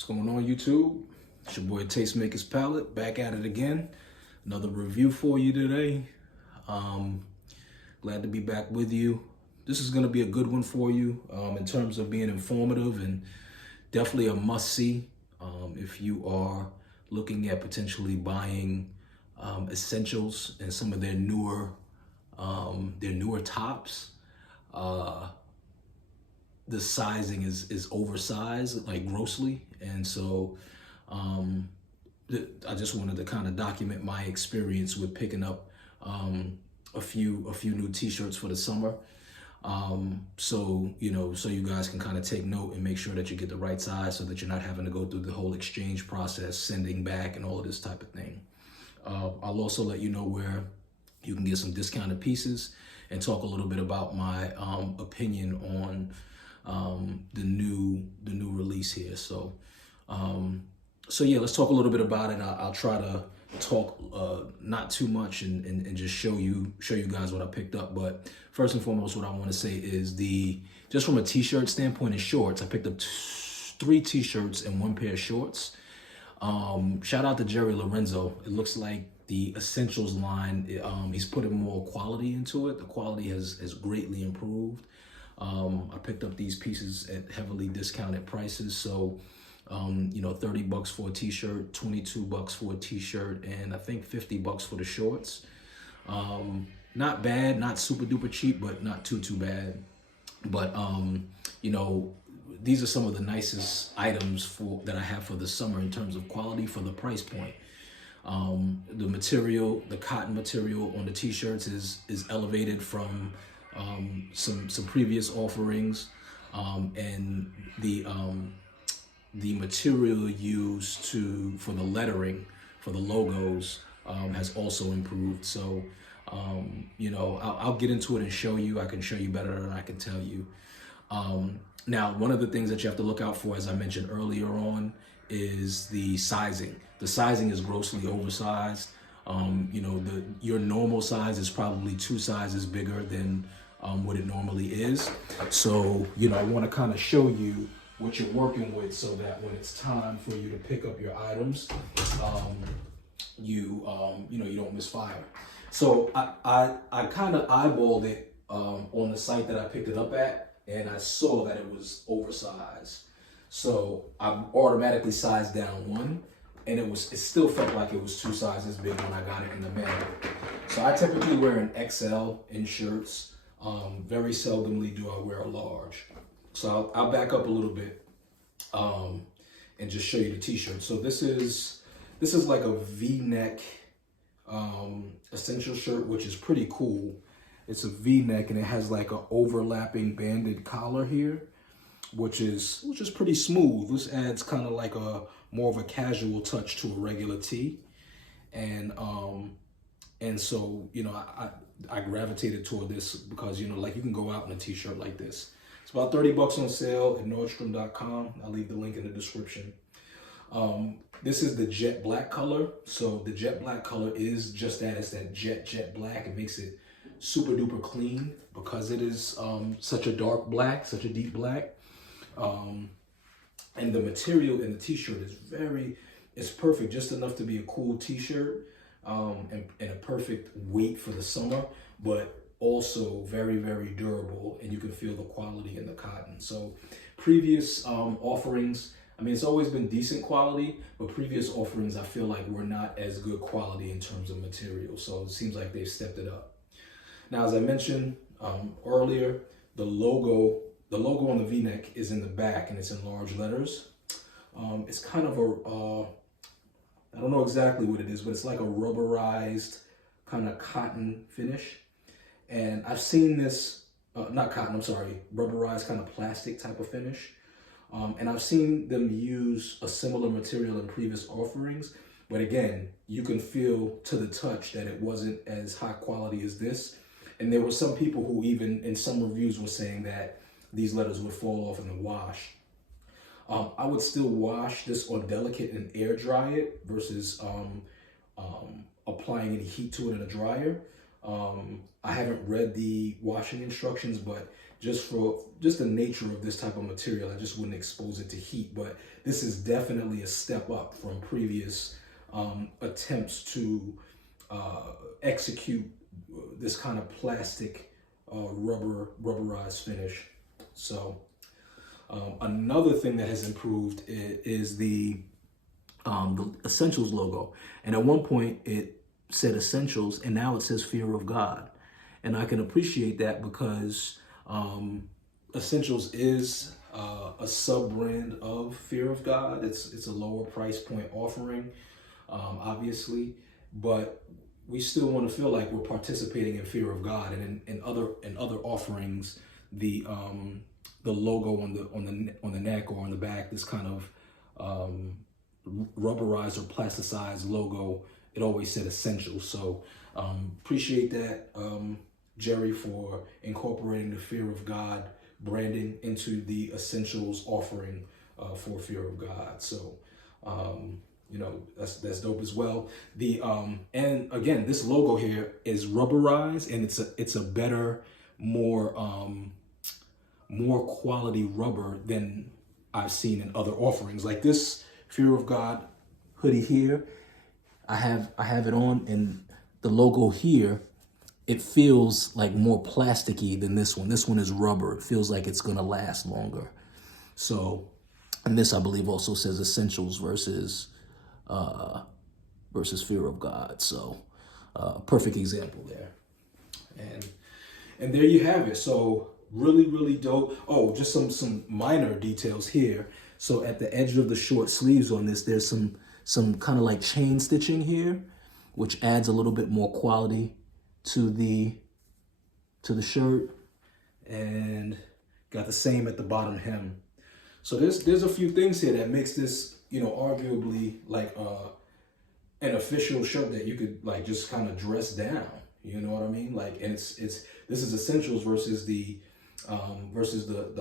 What's going on, YouTube? It's your boy Tastemaker's Palette, back at it again. Another review for you today. Glad to be back with you. This is going to be a good one for you in terms of being informative and definitely a must-see if you are looking at potentially buying essentials and some of their newer tops. The sizing is oversized, like grossly, and so I just wanted to kind of document my experience with picking up a few new t-shirts for the summer. So you guys can kind of take note and make sure that you get the right size so that you're not having to go through the whole exchange process, sending back and all of this type of thing. I'll also let you know where you can get some discounted pieces and talk a little bit about my opinion on the new release here. So yeah, let's talk a little bit about it. I'll try to talk not too much and just show you guys what I picked up. But first and foremost, what I want to say is just from a t-shirt standpoint and shorts, I picked up 3 t-shirts and 1 pair of shorts. Shout out to Jerry Lorenzo. It looks like the Essentials line, he's putting more quality into it. The quality has greatly improved. I picked up these pieces at heavily discounted prices. So, $30 for a t-shirt, $22 for a t-shirt, and I think $50 for the shorts. Not bad, not super duper cheap, but not too bad. But, these are some of the nicest items that I have for the summer in terms of quality for the price point. The material, the cotton material on the t-shirts is elevated from some previous offerings, and the material used for the lettering, for the logos, has also improved. So I'll get into it and show you. I can show you better than I can tell you. Now, one of the things that you have to look out for, as I mentioned earlier on, is the sizing. The sizing is grossly oversized. Your normal size is probably 2 sizes bigger than what it normally is. So, I want to kind of show you what you're working with so that when it's time for you to pick up your items, you don't misfire. So I kind of eyeballed it on the site that I picked it up at, and I saw that it was oversized. So I automatically sized down 1, and it still felt like it was 2 sizes big when I got it in the mail. So I typically wear an XL in shirts. Very seldomly do I wear a large. So I'll back up a little bit and just show you the t-shirt. So this is like a V-neck essential shirt, which is pretty cool. It's a V-neck and it has like an overlapping banded collar here, which is pretty smooth. This adds kind of like more of a casual touch to a regular tee, and so I gravitated toward this because like you can go out in a t-shirt like this. It's about $30 on sale at Nordstrom.com. I'll leave the link in the description. This is the jet black color. So the jet black color is just that. It's that jet black. It makes it super duper clean because it is such a dark black, such a deep black. And the material in the t-shirt it's perfect, just enough to be a cool t-shirt, and a perfect weight for the summer, but also very, very durable, and you can feel the quality in the cotton. So previous offerings, it's always been decent quality, but previous offerings I feel like were not as good quality in terms of material. So it seems like they've stepped it up. Now, as I mentioned earlier, the logo on the V-neck is in the back and it's in large letters. It's kind of I don't know exactly what it is, but it's like a rubberized kind of cotton finish. And I've seen this, not cotton, I'm sorry, rubberized kind of plastic type of finish. And I've seen them use a similar material in previous offerings. But again, you can feel to the touch that it wasn't as high quality as this. And there were some people who even in some reviews were saying that these letters would fall off in the wash. I would still wash this on delicate and air dry it versus applying any heat to it in a dryer. I haven't read the washing instructions, but just the nature of this type of material, I just wouldn't expose it to heat. But this is definitely a step up from previous attempts to execute this kind of plastic rubberized finish. So another thing that has improved is the Essentials logo. And at one point it said Essentials, and now it says Fear of God. And I can appreciate that because Essentials is a sub-brand of Fear of God. It's a lower price point offering, obviously, but we still want to feel like we're participating in Fear of God. And in other offerings, the logo on the neck or on the back, this kind of rubberized or plasticized logo, it always said Essentials. So appreciate that, Jerry, for incorporating the Fear of God branding into the Essentials offering for Fear of God. So that's dope as well. The and again, this logo here is rubberized, and it's a better, more quality rubber than I've seen in other offerings. Like this Fear of God hoodie here, I have it on, and the logo here, it feels like more plasticky than this one. This one is rubber. It feels like it's gonna last longer. So, and this I believe also says Essentials versus Fear of God. So, perfect example there. And there you have it. So really, really dope. Oh, just some minor details here. So at the edge of the short sleeves on this, there's some kind of like chain stitching here, which adds a little bit more quality to the shirt, and got the same at the bottom hem. So there's a few things here that makes this, arguably like an official shirt that you could like just kind of dress down. You know what I mean? Like, and this is Essentials versus the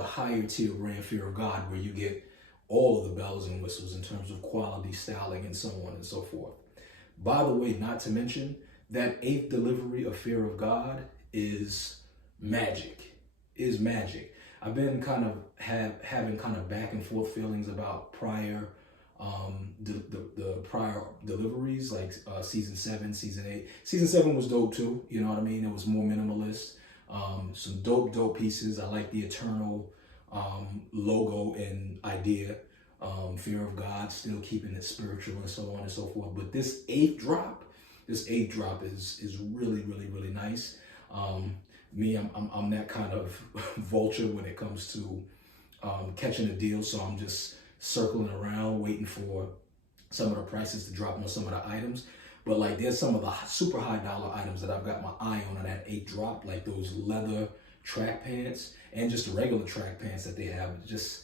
higher tier brand Fear of God, where you get all of the bells and whistles in terms of quality, styling, and so on and so forth. By the way, not to mention, that 8th delivery of Fear of God is magic. I've been kind of having kind of back and forth feelings about prior the prior deliveries, like season 7, season 8. Season 7 was dope too. You know what I mean? It was more minimalist. Some dope pieces. I like the Eternal logo and idea. Fear of God, still keeping it spiritual and so on and so forth. But this eighth drop is really, really, really nice. I'm that kind of vulture when it comes to catching a deal. So I'm just circling around, waiting for some of the prices to drop on some of the items. But like, there's some of the super high dollar items that I've got my eye on that 8 drop, like those leather track pants and just the regular track pants that they have. Just,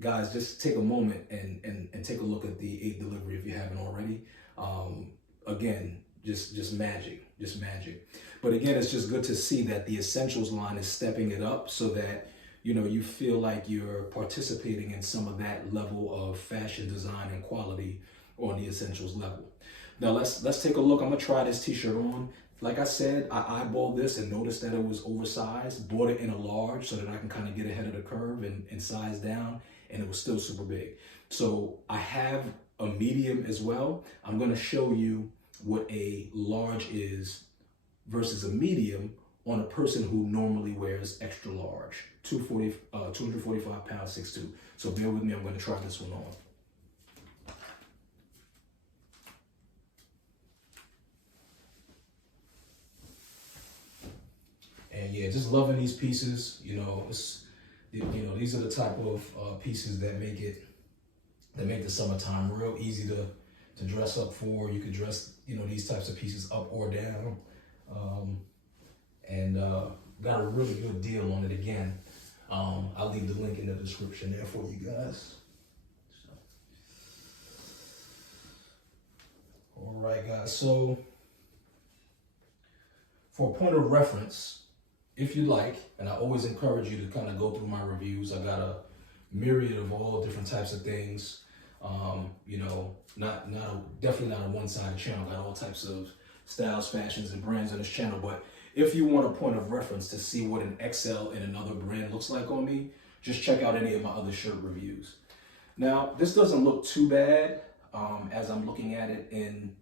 guys, just take a moment and take a look at the 8 delivery if you haven't already. Again, just magic. But again, it's just good to see that the Essentials line is stepping it up so that, you feel like you're participating in some of that level of fashion design and quality on the Essentials level. Now let's take a look. I'm gonna try this t-shirt on. Like I said, I eyeballed this and noticed that it was oversized, bought it in a large so that I can kind of get ahead of the curve and size down, and it was still super big. So I have a medium as well. I'm gonna show you what a large is versus a medium on a person who normally wears extra large, 245 pounds, 6'2". So bear with me, I'm gonna try this one on. And yeah, just loving these pieces. These are the type of pieces that make the summertime real easy to dress up for. You could dress, these types of pieces up or down. And got a really good deal on it again. I'll leave the link in the description there for you guys. All right, guys. So for a point of reference, if you like, and I always encourage you to kind of go through my reviews. I got a myriad of all different types of things. Definitely not a one-sided channel. I got all types of styles, fashions, and brands on this channel. But if you want a point of reference to see what an XL in another brand looks like on me, just check out any of my other shirt reviews. Now, this doesn't look too bad as I'm looking at it in,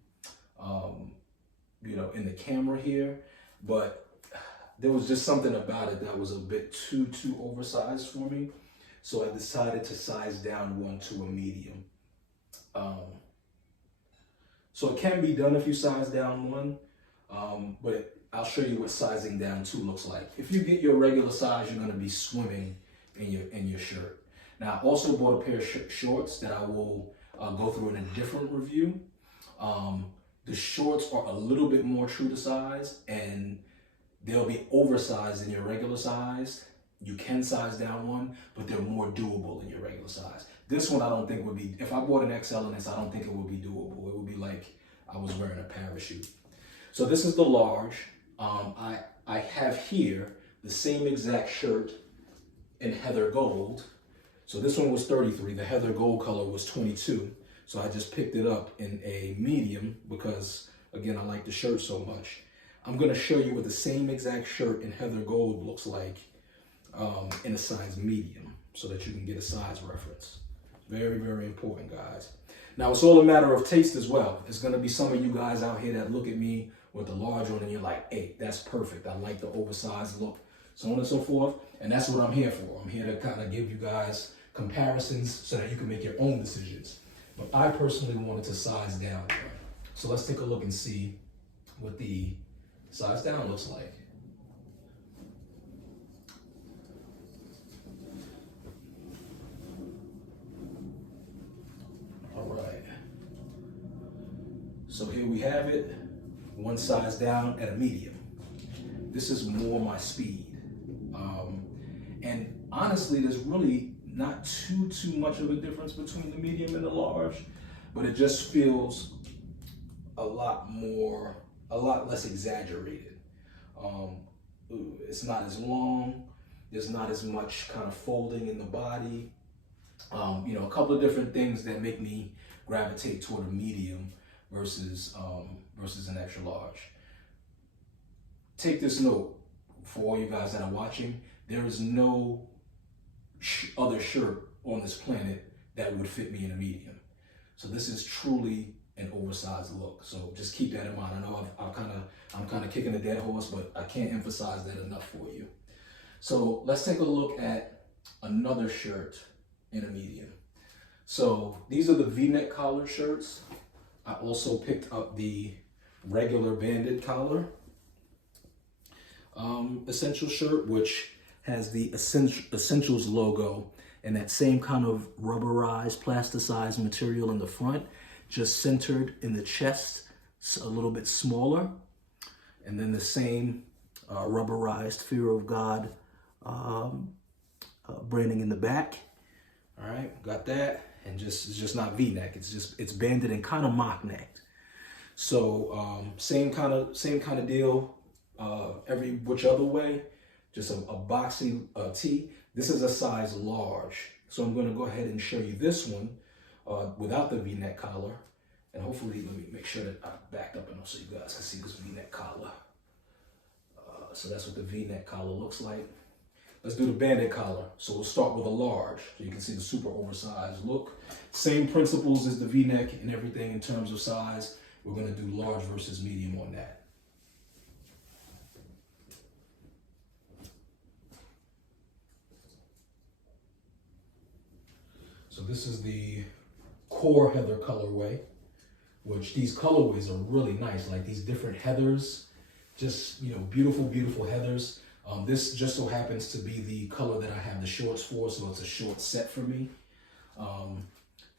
in the camera here, but there was just something about it that was a bit too oversized for me. So I decided to size down one to a medium. So it can be done if you size down one, but I'll show you what sizing down two looks like. If you get your regular size, you're gonna be swimming in your shirt. Now, I also bought a pair of shorts that I will go through in a different review. The shorts are a little bit more true to size, and they'll be oversized in your regular size. You can size down one, but they're more doable in your regular size. This one I don't think would be, if I bought an XL in this, I don't think it would be doable. It would be like I was wearing a parachute. So this is the large. I have here the same exact shirt in heather gold. So this one was 33, the heather gold color was 22. So I just picked it up in a medium because, again, I like the shirt so much. I'm gonna show you what the same exact shirt in heather gold looks like in a size medium so that you can get a size reference. Very, very important, guys. Now, it's all a matter of taste as well. There's gonna be some of you guys out here that look at me with the large one and you're like, hey, that's perfect. I like the oversized look, so on and so forth. And that's what I'm here for. I'm here to kind of give you guys comparisons so that you can make your own decisions. But I personally wanted to size down. So let's take a look and see what the size down looks like. All right. So here we have it, one size down at a medium. This is more my speed. And honestly, there's really not too much of a difference between the medium and the large, but it just feels a lot less exaggerated. It's not as long. There's not as much kind of folding in the body. A couple of different things that make me gravitate toward a medium versus an extra large. Take this note for all you guys that are watching. There is no other shirt on this planet that would fit me in a medium. So this is truly an oversized look. So just keep that in mind. I know I'm kind of kicking a dead horse, but I can't emphasize that enough for you. So let's take a look at another shirt in a medium. So these are the V-neck collar shirts. I also picked up the regular banded collar essential shirt, which has the Essentials logo and that same kind of rubberized, plasticized material in the front, just centered in the chest, a little bit smaller. And then the same rubberized Fear of God branding in the back. All right, got that. And it's just not V-neck. It's banded and kind of mock-necked. So same kind of deal every which other way. Just a boxy tee. This is a size large. So I'm going to go ahead and show you this one without the V-neck collar. And hopefully, let me make sure that I backed up enough so you guys can see this V-neck collar. So that's what the V-neck collar looks like. Let's do the banded collar. So we'll start with a large. So you can see the super oversized look. Same principles as the V-neck and everything in terms of size. We're going to do large versus medium on that. So this is the core heather colorway, which these colorways are really nice. Like these different heathers, just, beautiful, beautiful heathers. This just so happens to be the color that I have the shorts for, so it's a short set for me.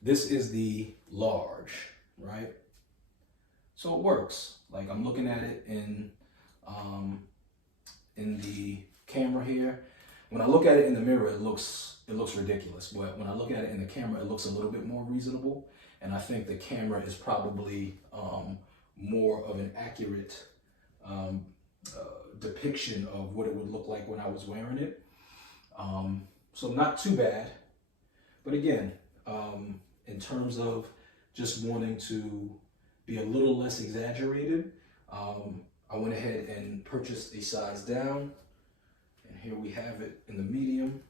This is the large, right? So it works. Like I'm looking at it in the camera here. When I look at it in the mirror, it looks ridiculous. But when I look at it in the camera, it looks a little bit more reasonable. And I think the camera is probably more of an accurate depiction of what it would look like when I was wearing it. So not too bad. But again, in terms of just wanting to be a little less exaggerated, I went ahead and purchased a size down, and here we have it in the medium.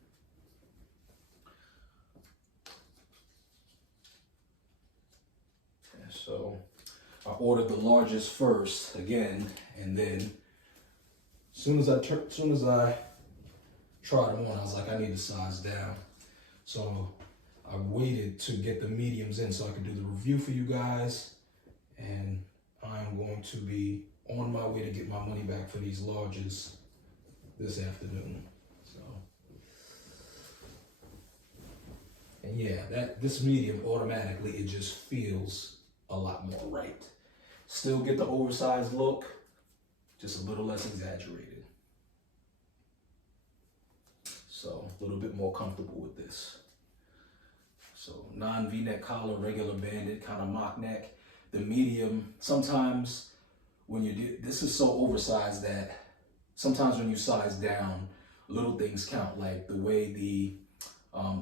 And so I ordered the largest first again, and then as soon as I tried them on, I was like, I need to size down. So I waited to get the mediums in so I could do the review for you guys, and I'm going to be on my way to get my money back for these larges this afternoon. So, and yeah, this medium automatically, it just feels a lot more right. Still get the oversized look, just a little less exaggerated. So a little bit more comfortable with this. So non-V-neck collar, regular banded, kind of mock neck. The medium, sometimes when you do, this is so oversized that sometimes when you size down, little things count, like the way the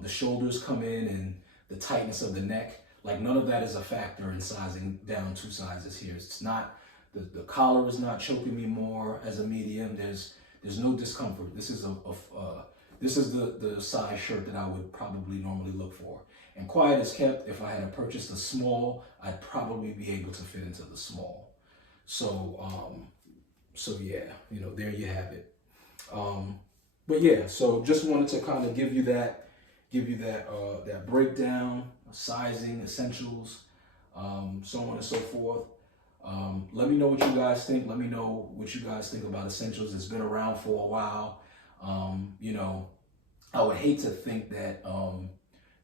shoulders come in and the tightness of the neck. Like none of that is a factor in sizing down 2 sizes here. It's not, the collar is not choking me more as a medium. There's no discomfort. This is this is the size shirt that I would probably normally look for. And quiet as kept, if I had purchased a small, I'd probably be able to fit into the small. So, so yeah, you know, there you have it. But yeah, so just wanted to kind of give you that breakdown, sizing, essentials, so on and so forth. Let me know what you guys think. Let me know what you guys think about essentials. It's been around for a while. You know, I would hate to think that,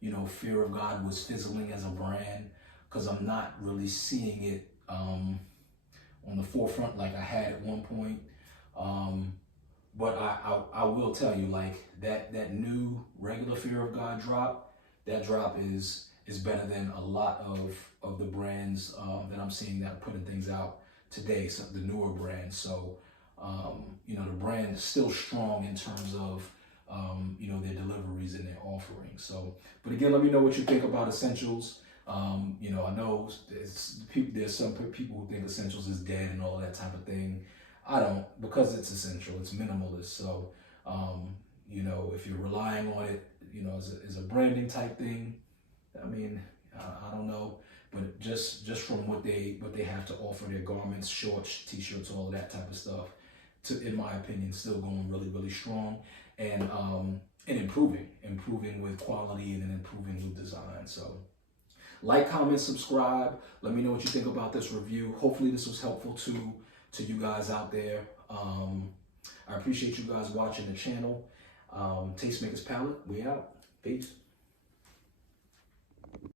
you know, Fear of God was fizzling as a brand, because I'm not really seeing it on the forefront like I had at one point. But I will tell you, like that new regular Fear of God drop, that drop is better than a lot of the brands that I'm seeing that are putting things out today, so the newer brands. So you know, the brand is still strong in terms of you know, their deliveries and their offerings. So, but again, let me know what you think about essentials. You know, I know there's some people who think essentials is dead and all that type of thing. I don't, because it's essential, it's minimalist. So, you know, if you're relying on it, you know, as a branding type thing, I mean, I don't know, but just from what they have to offer, their garments, shorts, t-shirts, all of that type of stuff, in my opinion, still going really, really strong, and improving with quality and then improving with design. So, like, comment, subscribe. Let me know what you think about this review. Hopefully this was helpful to you guys out there. I appreciate you guys watching the channel. Tastemakers Palette, we out. Peace.